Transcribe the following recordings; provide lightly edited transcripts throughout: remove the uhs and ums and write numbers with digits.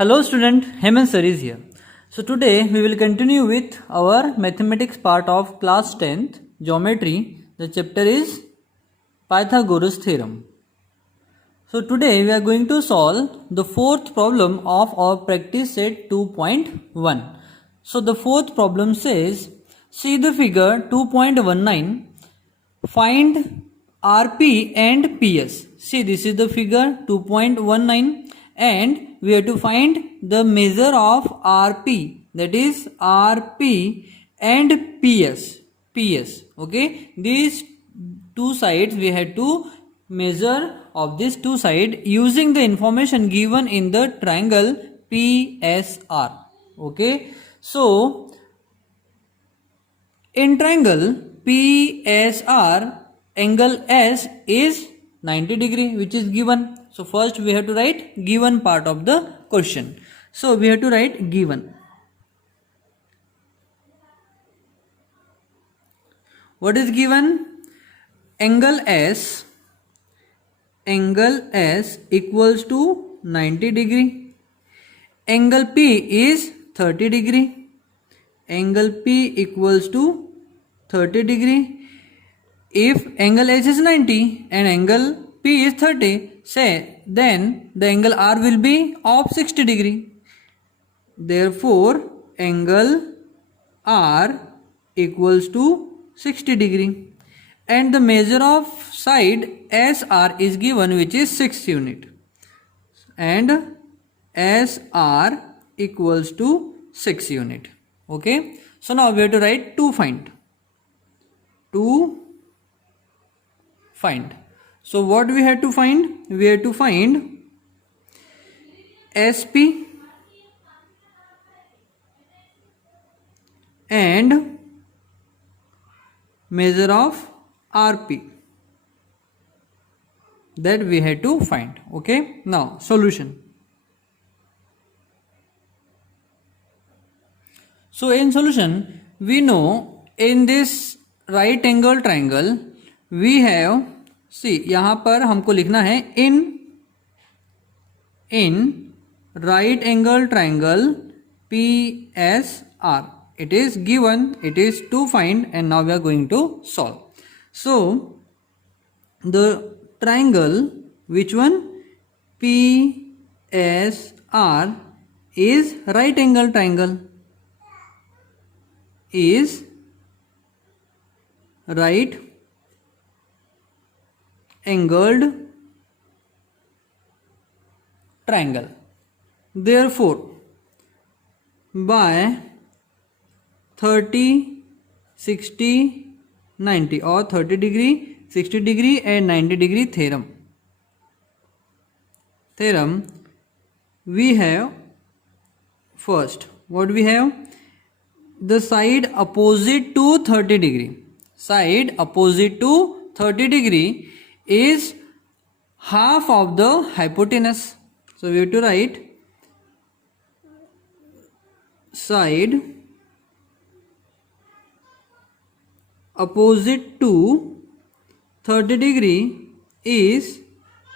Hello student, Hemant sir is here. So today we will continue with our mathematics part of class 10th geometry. The chapter is Pythagoras theorem. So today we are going to solve the fourth problem of our practice set 2.1. So the fourth problem says, see the figure 2.19, find RP and PS. See, this is the figure 2.19 and we have to find the measure of RP, that is RP and PS. Okay, these two sides we have to measure of these two sides using the information given in the triangle PSR. Okay, so in triangle PSR, angle S is 90 degree, which is given. So first we have to write given part of the question. So we have to write given. What is given? Angle S equals to 90 degree. Angle P is 30 degree. Angle P equals to 30 degree. If angle S is 90 and angle P is 30, say, then the angle R will be of 60 degree. Therefore, angle R equals to 60 degree. And the measure of side SR is given, which is 6 unit. And SR equals to 6 unit. Okay. So now we have to write to find. So what we have to find? We have to find SP and measure of RP. That we have to find. Okay. Now solution. So in solution, we know in this right angle triangle we have, see, यहाँ पर हमको लिखना है in right angle triangle PSR. It is given, it is to find, and now we are going to solve. So the triangle, which one? PSR is right angle triangle. Is right angled triangle. Therefore, by 30, 60, 90 or 30 degree, 60 degree and 90 degree theorem, we have first, what we have? The side opposite to 30 degree. Side opposite to 30 degree is half of the hypotenuse. So we have to write side opposite to 30 degree is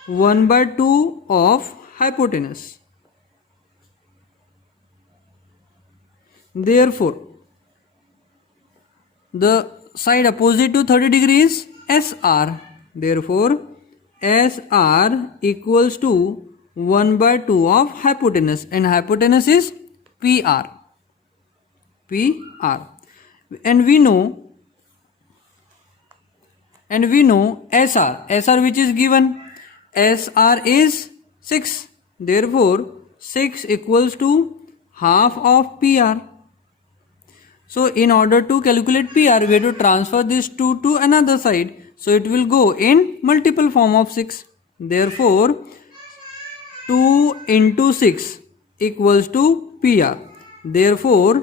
1/2 of hypotenuse. Therefore, the side opposite to 30 degree is SR. Therefore, SR equals to 1/2 of hypotenuse, and hypotenuse is PR. And we know SR which is given. SR is 6. Therefore, 6 equals to half of PR. So in order to calculate PR, we have to transfer this 2 to another side. So it will go in multiple form of 6. Therefore, 2 into 6 equals to PR. Therefore,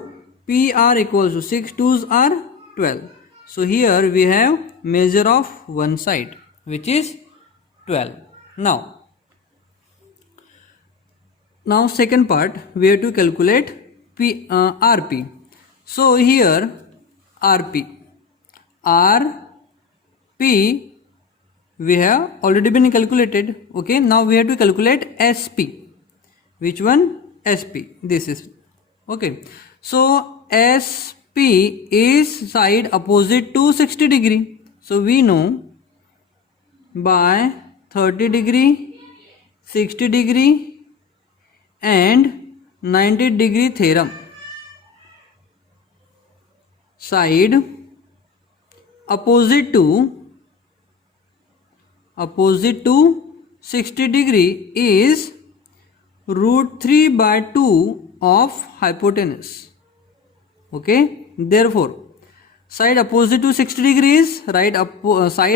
PR equals to 6 2s are 12. So here we have measure of one side, which is 12. Now second part, we have to calculate RP. So here RP we have already been calculated. Okay, now we have to calculate SP. Which one? SP. This is okay. So SP is side opposite to 60 degree. So we know by 30 degree, 60 degree and 90 degree theorem, side opposite to 60 degree is √3/2 of hypotenuse. Okay, therefore side opposite to 60 degree is side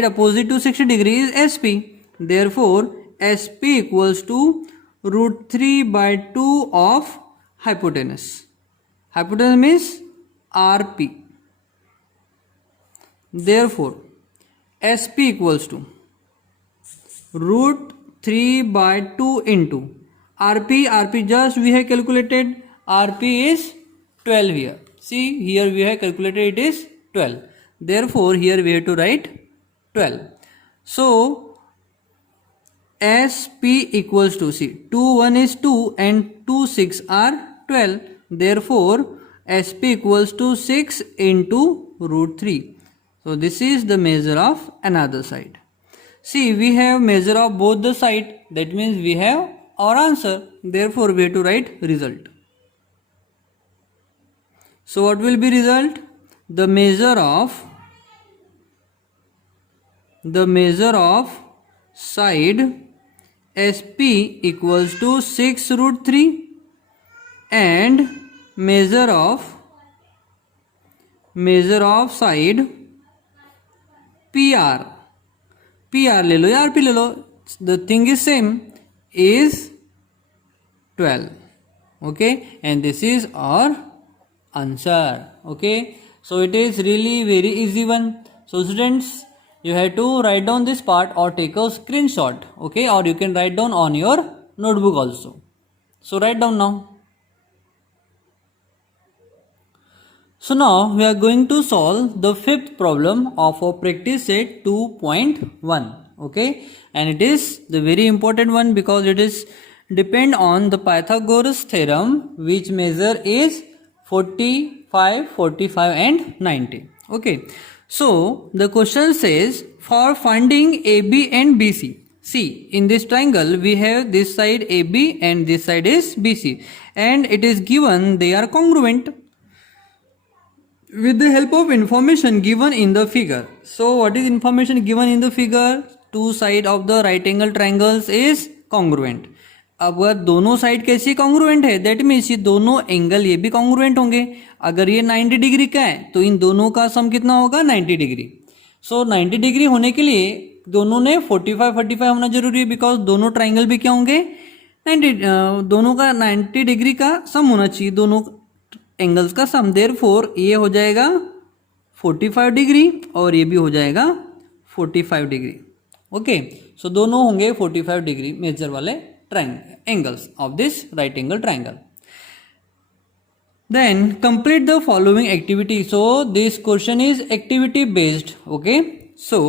opposite to 60 degree is SP. Therefore SP equals to √3/2 of hypotenuse. Hypotenuse means RP. Therefore SP equals to √3/2 into RP just we have calculated. RP is 12 here. See here we have calculated it is 12. Therefore here we have to write 12. So SP equals to, see 2 1 is 2 and 2 6 are 12. Therefore SP equals to 6 into √3. So this is the measure of another side. See we have measure of both the side, that means we have our answer. Therefore we have to write result. So what will be result? The measure of side SP equals to 6√3 and measure of side PR ले लो या RP ले लो, the thing is same, is 12. Okay, and this is our answer. Okay, so it is really very easy one. So students, you have to write down this part or take a screenshot. Okay, or you can write down on your notebook also. So write down now. So now we are going to solve the fifth problem of our practice set 2.1. Okay, and it is the very important one because it is depend on the Pythagoras theorem, which measure is 45, 45 and 90. Okay, so the question says for finding AB and BC. See, in this triangle we have this side AB and this side is BC, and it is given they are congruent with the help of information given in the figure. So what is information given in the figure? Two side of the right angle triangles is congruent. अगर दोनों साइड कैसी कॉन्ग्रुएंट है, that means ये दोनों एंगल ये भी कॉन्ग्रुएंट होंगे. अगर ये 90 डिग्री का है तो इन दोनों का सम कितना होगा? 90 डिग्री. सो 90 डिग्री होने के लिए दोनों ने 45 45 होना जरूरी है, बिकॉज दोनों ट्राइंगल भी क्या होंगे? 90, दोनों का 90 डिग्री का सम होना चाहिए, दोनों एंगल्स का सम. देयरफॉर ये हो जाएगा 45 डिग्री और ये भी हो जाएगा 45 डिग्री. ओके, सो दोनों होंगे 45 डिग्री मेजर वाले angles of this right angle triangle. Then complete the following activity. So this question is activity based. Okay, so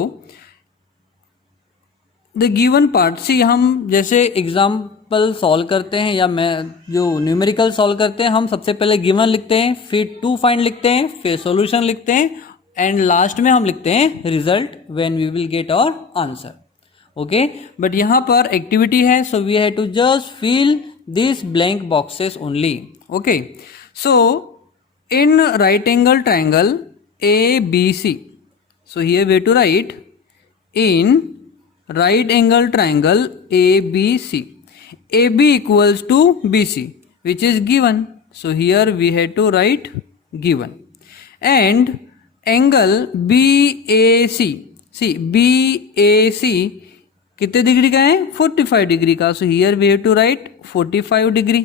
the given part, see हम जैसे एग्जाम्पल सॉल्व करते हैं या मैं जो न्यूमेरिकल सॉल्व करते हैं, हम सबसे पहले गिवन लिखते हैं, फिर टू फाइंड लिखते हैं, फिर सॉल्यूशन लिखते हैं, एंड लास्ट में हम लिखते हैं result when we will get our answer. Okay, but यहाँ पर एक्टिविटी है, so we have to just fill this blank boxes only. Okay, so in right angle triangle ABC, so here we have to write in right angle triangle ABC, AB equals to BC, which is given, so here we have to write given. And angle BAC, see BAC कितने degree का है? 45 degree का, so here we have to write 45 degree.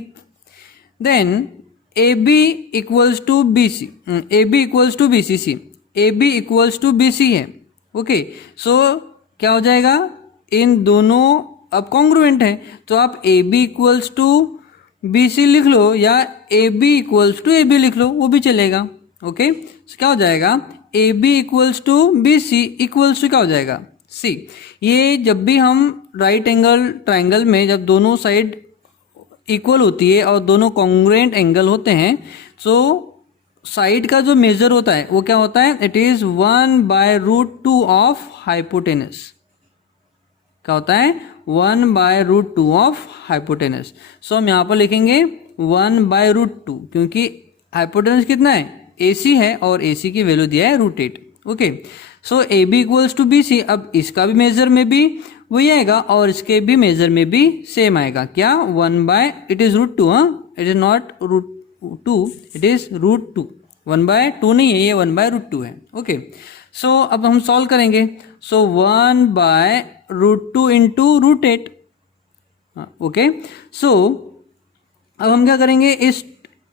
Then AB equals to BC, AB equals to BC, see AB equals to BC है. Okay, so क्या हो जाएगा? इन दोनों अब कॉन्ग्रुएंट है, तो आप AB इक्वल्स टू BC लिख लो या AB इक्वल्स टू AB लिख लो, वो भी चलेगा. ओके, सो क्या हो जाएगा? AB equals to BC equals to क्या हो जाएगा? सी. ये जब भी हम राइट एंगल ट्राइंगल में जब दोनों साइड इक्वल होती है और दोनों कॉन्ग्रुएंट एंगल होते हैं, सो साइड का जो मेजर होता है वो क्या होता है, इट इज 1/√2 ऑफ हाइपोटेनस। क्या होता है, 1/√2 ऑफ हाइपोटेनस। सो हम यहाँ पर लिखेंगे 1/√2, क्योंकि हाइपोटेनस कितना है, AC है और AC की वैल्यू दिया है √8। Okay, so AB equals to BC। अब इसका भी मेजर में भी वही आएगा और इसके भी मेजर में भी सेम आएगा। क्या, it is √2, it is not √2, it is √2। 1/2 नहीं है, ये 1/√2 है। ओके, सो अब हम सॉल्व करेंगे। सो 1/√2 इंटू √8। ओके, सो अब हम क्या करेंगे, इस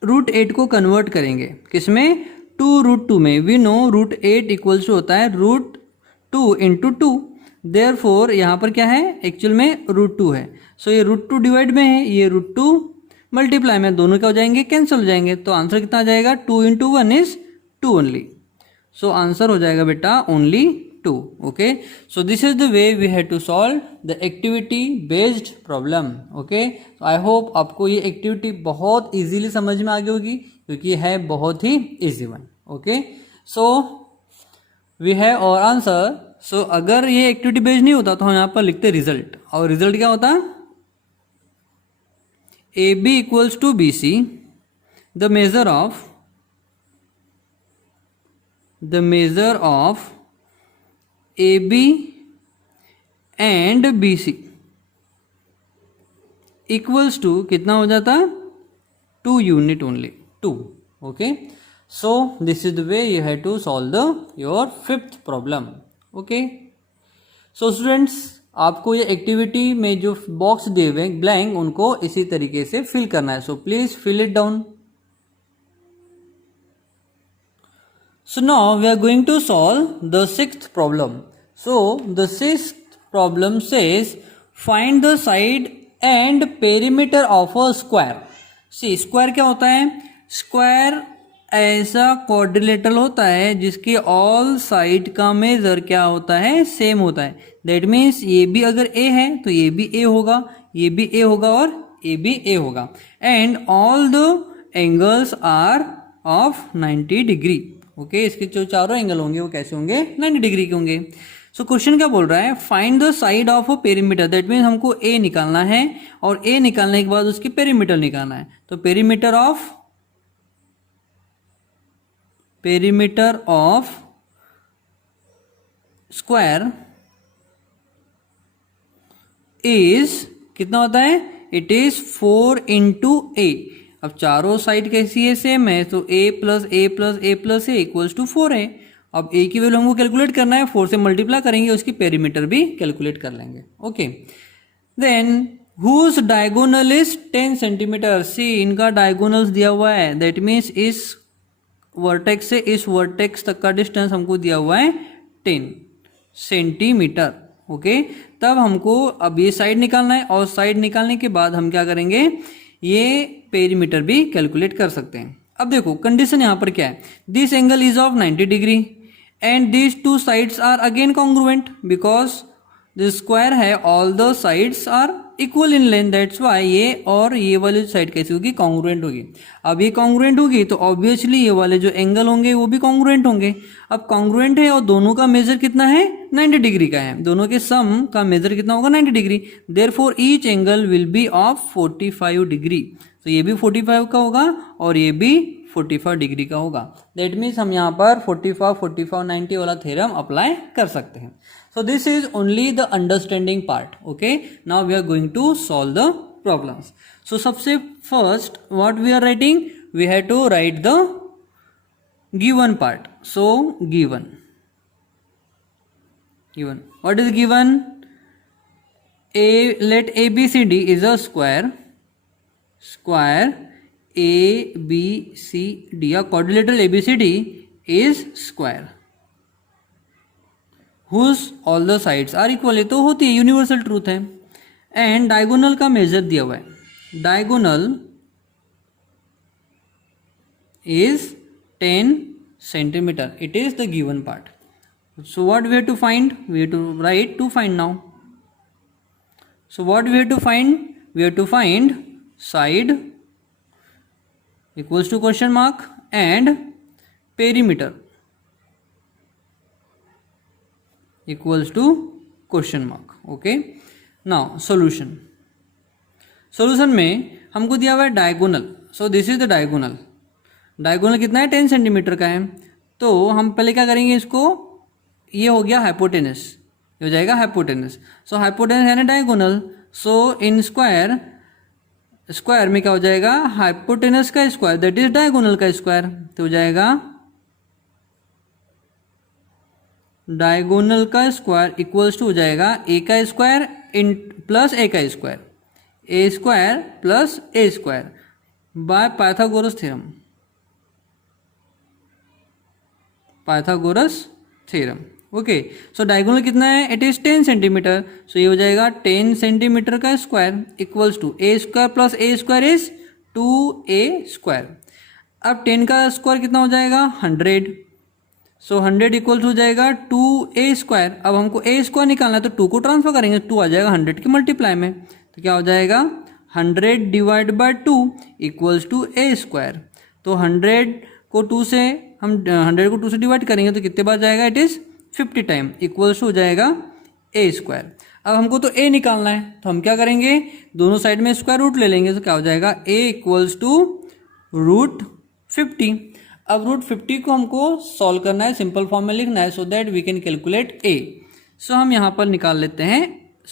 √8 को कन्वर्ट करेंगे किसमें, 2√2 में। वी नो √8 इक्वल्स होता है √2 इंटू 2। देयरफॉर यहाँ पर क्या है, एक्चुअल में √2 है। सो ये √2 डिवाइड में है, ये √2 मल्टीप्लाई में, दोनों क्या हो जाएंगे, कैंसिल हो जाएंगे। तो आंसर कितना आ जाएगा, 2 इंटू 1 इज 2 ओनली। सो आंसर हो जाएगा बेटा only 2। Okay, so this is the way we have to solve the activity based problem. Okay, I hope आपको ये एक्टिविटी बहुत इजीली समझ में आ गई होगी, क्योंकि है बहुत ही easy one. Okay, so we have our answer. So अगर ये एक्टिविटी बेस्ड नहीं होता तो हम यहाँ पर लिखते रिजल्ट, और रिजल्ट क्या होता, AB equals to BC, the measure of AB and BC equals to कितना हो जाता, 2 unit only, 2। Okay, so this is the way you have to solve your 5th problem. Okay, so students, आपको ये एक्टिविटी में जो बॉक्स दिए हुए ब्लैंक, उनको इसी तरीके से फिल करना है। So please fill it down. So now we are going to solve the 6th problem. So the 6th problem says find the side and perimeter of a square. See, square क्या होता है, square ऐसा क्वाड्रिलेटरल होता है जिसकी all side का मेजर क्या होता है, सेम होता है। दैट मीन्स ये भी अगर A है तो ये भी A होगा, ये भी A होगा और ये भी A होगा। And all the angles are of 90 degree. Okay, इसके जो चारों एंगल होंगे वो कैसे होंगे, 90 डिग्री के होंगे। सो क्वेश्चन क्या बोल रहा है, find the side of a perimeter. That means हमको A निकालना है और A निकालने के बाद उसकी पेरीमीटर निकालना है। तो पेरीमीटर ऑफ स्क्वायर इज कितना होता है, इट इज 4 इंटू A। अब चारों साइड कैसी है, सेम है, तो A plus A plus A plus A equals to 4 है। अब A की वैल्यू हमको कैलकुलेट करना है, 4 से मल्टीप्लाई करेंगे, उसकी पेरीमीटर भी कैलकुलेट कर लेंगे। Okay, then whose diagonal is 10 centimetre. See, इनका डायगोनल्स दिया हुआ है, दैट मीन्स इस वर्टेक्स से इस वर्टेक्स तक का डिस्टेंस हमको दिया हुआ है 10 सेंटीमीटर। ओके, तब हमको अब ये साइड निकालना है, और साइड निकालने के बाद हम क्या करेंगे, ये पेरीमीटर भी कैलकुलेट कर सकते हैं। अब देखो कंडीशन यहाँ पर क्या है, this angle is of 90 degree and this 2 sides are again congruent, because this square है, all the sides are equal in length, that's why ये और ये वाली साइड कैसी होगी, कॉन्ग्रुएंट होगी। अब ये कॉन्ग्रुएंट होगी तो ऑब्वियसली ये वाले जो एंगल होंगे वो भी कॉन्ग्रुएंट होंगे। अब कॉन्ग्रुएंट है और दोनों का मेजर कितना है, 90 डिग्री का है, दोनों के सम का मेजर कितना होगा, 90 degree. Therefore each angle will be of 45 डिग्री। तो ये भी 45 का होगा और ये भी 45 डिग्री का होगा। दैट मीन्स हम यहाँ पर 45, 45, 90 वाला थ्योरम अप्लाई कर सकते हैं। So this is only the understanding part. Okay, now we are going to solve the problems. So सबसे first what we are writing, we have to write the given part. So given what is given, let ABCD is a square ABCD, a quadrilateral ABCD is square whose all the sides are equal। तो होती है, universal truth है। And diagonal का measure दिया हुआ है, diagonal is 10 centimetre, it is the given part. So what we have to find, we have to write to find now. So what we have to find, we have to find side equals to question mark and perimeter equals to question mark. Okay, now solution. Solution में हमको दिया हुआ है diagonal. So this is the diagonal. Diagonal कितना है? 10 centimetre का है. तो हम पहले क्या करेंगे, इसको, ये हो गया हाइपोटेनस, ये हो जाएगा हाइपोटेनस. सो हाइपोटेनस है ना डायगोनल. सो इन स्क्वायर, स्क्वायर में क्या हो जाएगा? हाइपोटेनस का स्क्वायर दैट इज डायगोनल का स्क्वायर. तो हो जाएगा डायगोनल का स्क्वायर इक्वल्स टू हो जाएगा ए का स्क्वायर इन प्लस ए का स्क्वायर, ए square plus a square by Pythagoras theorem. Pythagoras theorem. Okay, सो डायगोनल कितना है? इट इज 10 सेंटीमीटर. सो ये हो जाएगा 10 सेंटीमीटर का square equals to a square plus a square is 2a square. अब 10 का स्क्वायर कितना हो जाएगा? 100. सो 100 इक्वल्स हो जाएगा 2a स्क्वायर. अब हमको a स्क्वायर निकालना है तो 2 को ट्रांसफर करेंगे, 2 आ जाएगा 100 के मल्टीप्लाई में. तो क्या हो जाएगा? 100 divide by 2 equals to a square. तो 100 को 2 से हम 100 को 2 से डिवाइड करेंगे तो कितने बार जाएगा? It is 50 time equals to हो जाएगा a स्क्वायर. अब हमको तो a निकालना है तो हम क्या करेंगे? दोनों साइड में स्क्वायर रूट ले लेंगे. तो क्या हो जाएगा? a equals to root 50. अब रूट 50 को हमको सॉल्व करना है, सिंपल फॉर्म में लिखना है, so that we can calculate a. So हम यहाँ पर निकाल लेते हैं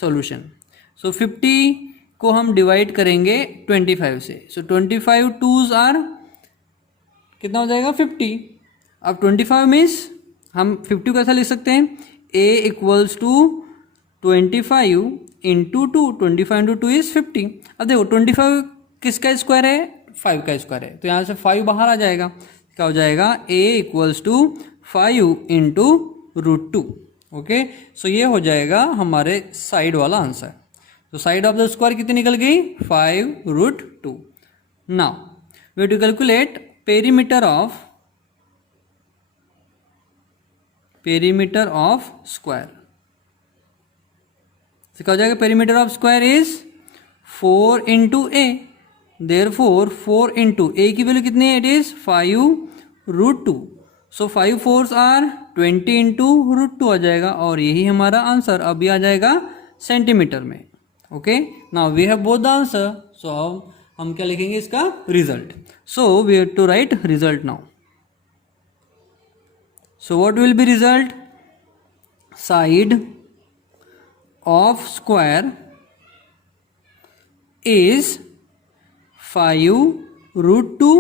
सॉल्यूशन. सो 50 को हम डिवाइड करेंगे 25 से. सो 25 2s आर कितना हो जाएगा? 50. अब 25 मीन्स हम 50 को ऐसा लिख सकते हैं, a equals to 25 into 2. 25 into 2 is 50. अब देखो 25 किसका स्क्वायर है? 5 का स्क्वायर है. तो यहाँ से 5 बाहर आ जाएगा. क्या हो जाएगा? a equals to 5 into root 2. Okay, so ये हो जाएगा हमारे साइड वाला आंसर. तो साइड ऑफ द स्क्वायर कितनी निकल गई? 5 root 2. Now we have to calculate perimeter of square. तो क्या हो जाएगा? Perimeter of square is 4 into a. Therefore 4 into a की वैल्यू कितनी है? It is 5 root 2. So 5 4s are 20 into root 2 आ जाएगा और यही हमारा आंसर अभी आ जाएगा सेंटीमीटर में. Okay, now we have both the answer. So हम क्या लिखेंगे? इसका result. So we have to write result now. So what will be result? Side of square is 5 root 2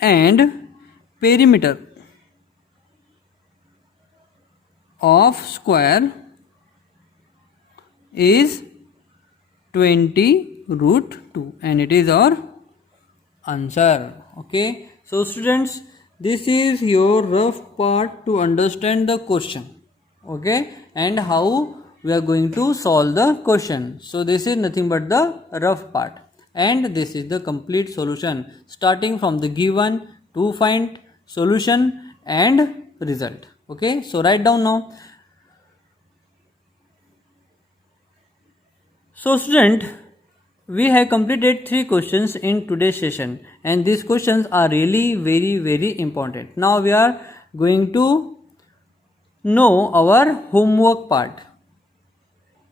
and perimeter of square is 20 root 2 and it is our answer. Okay, so students, this is your rough part to understand the question. Okay, and how we are going to solve the question. So this is nothing but the rough part and this is the complete solution starting from the given to find solution and result. Okay, so write down now. So student, we have completed 3 questions in today's session and these questions are really very important. Now we are going to know our homework part.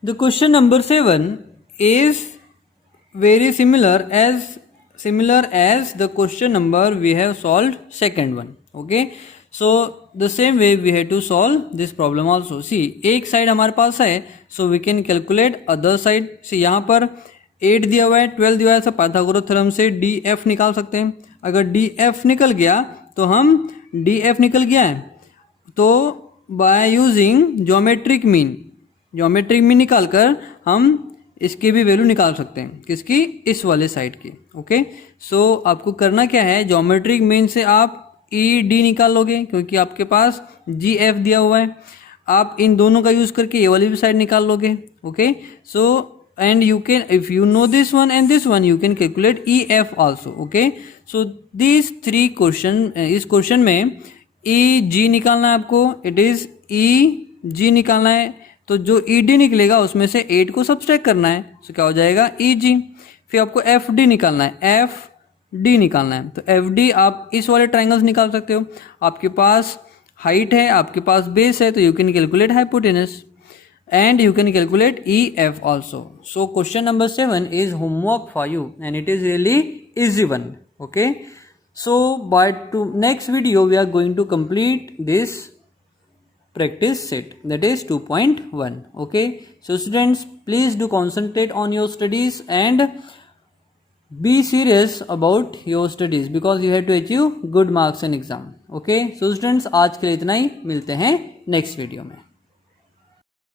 The question number 7 is very similar as the question number we have solved second one. Okay, so the same way we have to solve this problem also. See, एक side हमारे पास है, so we can calculate other side. See, यहाँ पर 8 दिया हुआ है, 12 दिया हुआ है, सब पाइथागोरस थ्योरम से DF निकाल सकते हैं. अगर DF निकल गया तो हम DF निकल गया है तो बाय यूजिंग ज्योमेट्रिक मीन निकाल कर हम इसकी भी वैल्यू निकाल सकते हैं. किसकी? इस वाले साइड की. ओके, सो आपको करना क्या है? ज्योमेट्रिक मीन से आप ED निकाल लोगे क्योंकि आपके पास GF दिया हुआ है. आप इन दोनों का यूज करके ये वाली भी साइड निकाल लोगे. ओके, सो and you can, if you know this one and this one, you can calculate EF also. Okay, so these 3 question, इस क्वेश्चन में EG निकालना है आपको. इट इज EG निकालना है तो जो ED निकलेगा उसमें से 8 को सब्सट्रैक्ट करना है. सो क्या हो जाएगा? EG. फिर आपको एफ डी निकालना है, एफ डी निकालना है। तो एफ डी आप इस वाले ट्राइंगल्स निकाल सकते हो। आपके पास हाइट है, आपके पास बेस है, तो you can calculate hypotenuse and you can calculate EF also. So question number 7 is homework for you and it is really easy one. Okay, so by to next video we are going to complete this practice set, that is 2.1. Okay, so students, please do concentrate on your studies and be serious about your studies because you have to achieve good marks in exam. Okay, so students, आज के लिए इतना ही, मिलते हैं next video में।